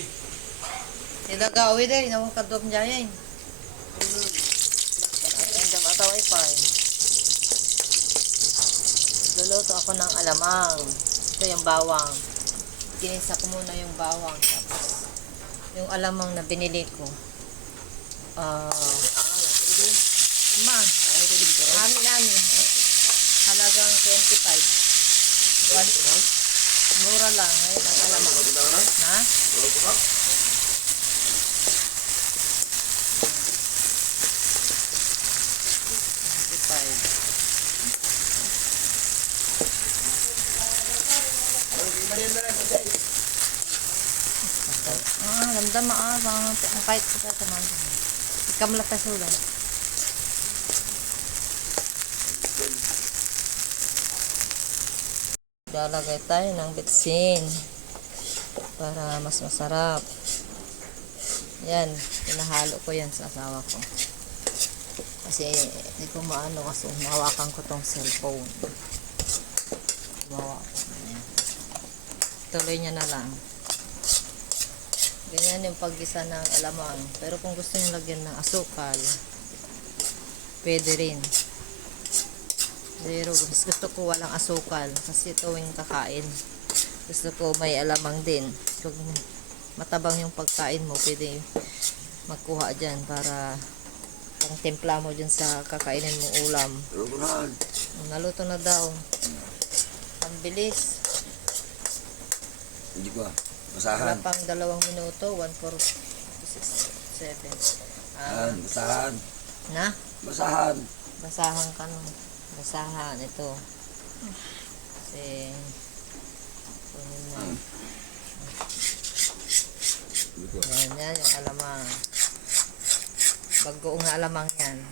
Tidak gawi deh, nawa kadom jayain. Ang dam ataw ay pa. Luluto ako ng alamang. Ito yung bawang. Ginisa ko muna yung bawang. Tapos, yung alamang na binili ko. Amin. Halagang 25. Mura lang. Ngayon ang alamang. Na? 25. Lamdam kahit sa taman. Ikamla pa sulan. Lalagay tayo ng bitsin para mas masarap. Yan, pinahalo ko yan sa asawa ko. Kasi hindi ko maano kasi nahawakan ko tong cellphone. Tuloy niya na lang. Ganyan yung paggisa ng alamang. Pero kung gusto nyo lagyan ng asukal, pwede rin. Pero gusto ko walang asukal kasi tuwing kakain. Gusto ko may alamang din. Kung matabang yung pagkain mo, pwede magkuha dyan para pang timpla mo dyan sa kakainin mong ulam. Naluto na daw. Ang bilis. Hindi ko. Wala Basahan. pang 2 minuto. 1, 4, 6, 7. Basahan. Na? Basahan. Basahan ka nun. Basahan. Ito. Kasi kunin mo. Hindi ko. Yan yung alamang. Bagoong na alamang yan.